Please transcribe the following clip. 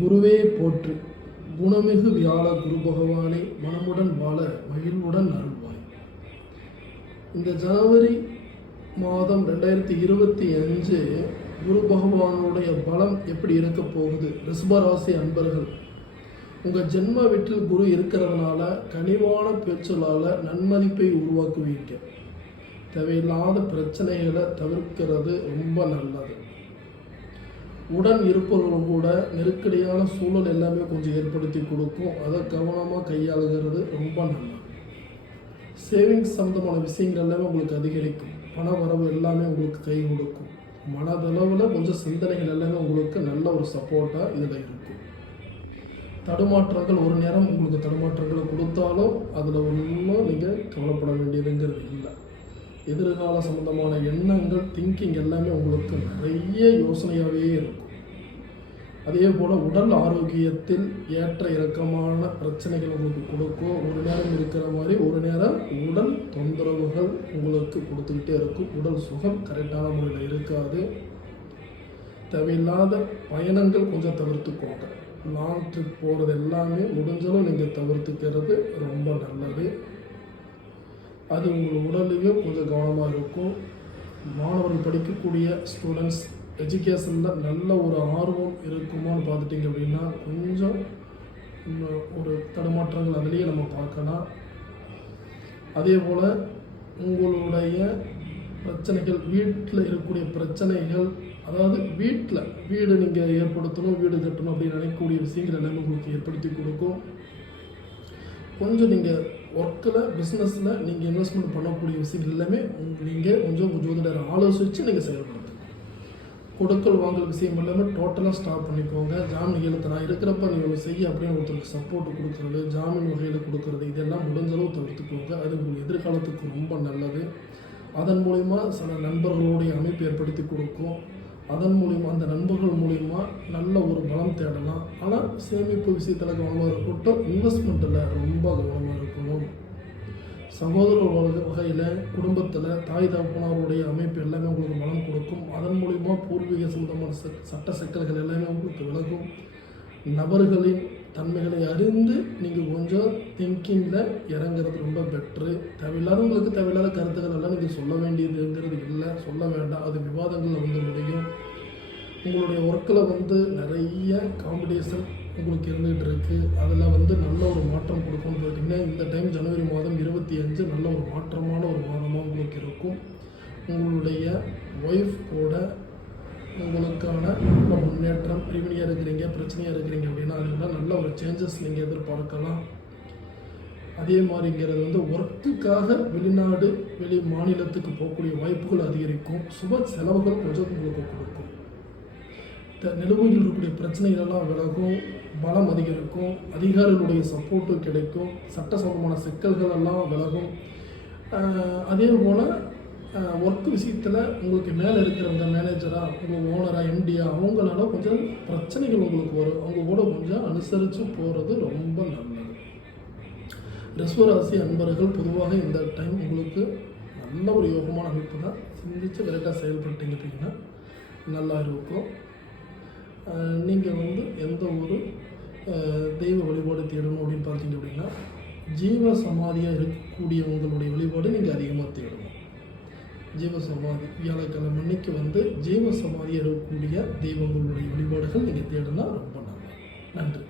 குருவே போற்று. குணமிகு வியாழ குரு பகவானை மனமுடன் வாழ மகிழ்வுடன் அருள்வாய். இந்த ஜனவரி மாதம் ரெண்டாயிரத்தி இருபத்தி அஞ்சு குரு பகவானுடைய பலம் எப்படி இருக்க போகுது? ரிஷபராசி அன்பர்கள் உங்கள் ஜென்ம வீட்டில் குரு இருக்கிறதுனால கனிவான பேச்சலால் நன்மதிப்பை உருவாக்குவீங்க. தேவையில்லாத பிரச்சனைகளை தவிர்க்கிறது ரொம்ப நல்லது. உடன் இருப்பவர்கள் கூட நெருக்கடியான சூழல் எல்லாமே கொஞ்சம் ஏற்படுத்தி கொடுக்கும். அதை கவனமாக கையாளுகிறது ரொம்ப நல்லது. சேவிங்ஸ் சம்மந்தமான விஷயங்கள் எல்லாமே உங்களுக்கு அதிகரிக்கும். பண வரவு எல்லாமே உங்களுக்கு கை கொடுக்கும். மனதளவில் கொஞ்சம் சிந்தனைகள் எல்லாமே உங்களுக்கு நல்ல ஒரு சப்போர்ட்டாக இதில் இருக்கும். தடுமாற்றங்கள் ஒரு நேரம் உங்களுக்கு தடுமாற்றங்களை கொடுத்தாலும் அதில் ஒன்றும் நீங்கள் கவலைப்பட வேண்டியதுங்கிறது இல்லை. எதிர்கால சம்பந்தமான எண்ணங்கள் திங்கிங் எல்லாமே உங்களுக்கு நிறைய யோசனையாகவே இருக்கும். அதே போல் உடல் ஆரோக்கியத்தில் ஏற்ற இறக்கமான பிரச்சனைகள் உங்களுக்கு கொடுக்கும். ஒரு நேரம் இருக்கிற மாதிரி ஒரு நேரம் உடல் தொந்தரவுகள் உங்களுக்கு கொடுத்துக்கிட்டே இருக்கும். உடல் சுகம் கரெக்டான முறையில் இருக்காது. தேவையில்லாத பயணங்கள் கொஞ்சம் தவிர்த்துக்கோங்க. லாங் ட்ரிப் போகிறது எல்லாமே முடிஞ்சளவு நீங்கள் தவிர்த்துக்கிறது ரொம்ப நல்லது. அது உங்கள் உடலுக்கு கொஞ்சம் கவனமாக இருக்கும். மாணவர்கள் படிக்கக்கூடிய ஸ்டூடெண்ட்ஸ் எஜுகேஷனில் நல்ல ஒரு ஆர்வம் இருக்குமான்னு பார்த்துட்டிங்க அப்படின்னா கொஞ்சம் ஒரு தடுமாற்றங்கள் அதுலேயே நம்ம பார்க்கலாம். அதே போல் உங்களுடைய பிரச்சனைகள் வீட்டில் இருக்கக்கூடிய பிரச்சனைகள் அதாவது வீட்டில் வீடு நீங்கள் ஏற்படுத்தணும் வீடு கட்டணும் அப்படின்னு நினைக்கக்கூடிய விஷயங்கள் எல்லாமே உங்களுக்கு ஏற்படுத்தி கொடுக்கும். கொஞ்சம் நீங்கள் ஒர்க்கில் பிஸ்னஸில் நீங்கள் இன்வெஸ்ட்மெண்ட் பண்ணக்கூடிய விஷயங்கள் எல்லாமே நீங்கள் கொஞ்சம் ஜோதிடர் ஆலோசித்து நீங்கள் செயல்படுத்து கொடுக்கல் வாங்கல் விஷயம் எல்லாமே டோட்டலாக ஸ்டாப் பண்ணிக்கோங்க. ஜாமீன் கையெழுத்து நான் இருக்கிறப்ப நீ ஒன்று செய்ய அப்படின்னு ஒருத்தருக்கு சப்போர்ட் கொடுக்குறது ஜாமீன் வகையில் கொடுக்குறது இதெல்லாம் முடிஞ்சளவு தவிர்த்துக்கோங்க. அது உங்கள் எதிர்காலத்துக்கு ரொம்ப நல்லது. அதன் மூலிமா சில நண்பர்களுடைய அமைப்பு ஏற்படுத்தி கொடுக்கும். அதன் மூலிமா அந்த நண்பர்கள் மூலிமா நல்ல ஒரு பலம் தேடலாம். ஆனால் சேமிப்பு விஷயத்தில் கவனமாக இருக்கட்டும் இன்வெஸ்ட்மெண்ட்டில் ரொம்ப கவனமாக இருக்கணும். சகோதர வகையில் குடும்பத்தில் தாய் தகப்பனாருடைய அமைப்பு எல்லாமே உங்களுக்கு பலம் கொடுக்கும். அதன் மூலிமா பூர்வீக சொந்தமான ச- சட்ட சிக்கல்கள் எல்லாமே உங்களுக்கு விலகும் நபர்களின் தன்மைகளை அறிந்து நீங்கள் கொஞ்சம் திங்கிங்கில் இறங்குறது ரொம்ப பெட்ரு தேவையில்லாதவங்களுக்கு தேவையில்லாத கருத்துக்கள் எல்லாம் நீங்கள் சொல்ல வேண்டியதுங்கிறது இல்லை. சொல்ல வேண்டாம். அது விவாதங்களில் வந்து முடியும். உங்களுடைய ஒர்க்கில் வந்து நிறைய காம்படிஷன் உங்களுக்கு இருந்துகிட்டு இருக்குது அதில் வந்து நல்ல ஒரு மாற்றம் கொடுக்கும்னு பார்த்தீங்கன்னா இந்த டைம் ஜனவரி மாதம் இருபத்தி அஞ்சு நல்ல ஒரு மாற்றமான ஒரு மாதமாக உங்களுக்கு இருக்கும். உங்களுடைய ஒய்ஃப் கூட உங்களுக்கான நல்ல முன்னேற்றம் பிரிவினியாக இருக்கிறீங்க பிரச்சனையாக இருக்கிறீங்க அப்படின்னா அதில் நல்ல ஒரு சேஞ்சஸ் நீங்கள் எதிர்பார்க்கலாம். அதே மாதிரிங்கிறது வந்து ஒர்க்குக்காக வெளிநாடு வெளி மாநிலத்துக்கு போகக்கூடிய வாய்ப்புகள் அதிகரிக்கும். சுப செலவுகள் கொஞ்சம் உங்களுக்கு கொடுக்கும். த- நிலுவையில் இருக்கக்கூடிய பிரச்சனைகள் எல்லாம் விலகும் பலம் அதிகரிக்கும் அதிகாரிகளுடைய சப்போர்ட்டு கிடைக்கும் சட்ட சம்பந்தமான சிக்கல்கள் எல்லாம் விலகும். அதே போல் ஒர்க் விஷயத்தில் உங்களுக்கு மேலே இருக்கிறவங்க மேனேஜராக உங்கள் ஓனராக எம்டியா அவங்களால கொஞ்சம் பிரச்சனைகள் உங்களுக்கு வரும். அவங்க கூட கொஞ்சம் அனுசரித்து போகிறது ரொம்ப நல்லது. ரிஸ்வராசி அன்பர்கள் பொதுவாக இந்த டைம் உங்களுக்கு நல்ல ஒரு யோகமான அமைப்பு தான் சிந்தித்து கரெக்டாக செயல்பட்டீங்க அப்படின்னா நல்லா இருக்கும். நீங்கள் வந்து எந்த ஒரு தெய்வ வழிபாடு தேடணும் அப்படின்னு பார்த்தீங்க அப்படின்னா ஜீவ சமாதியாக இருக்கக்கூடிய உங்களுடைய வழிபாடு நீங்கள் அதிகமாக தேடணும். ஜீவசமாதி வியாழக்கிழமை அன்னைக்கு வந்து ஜீவசமாதி இருக்கக்கூடிய தெய்வங்களுடைய வழிபாடுகள் நீங்கள் தேடினா ரொம்ப நல்லா நன்றி.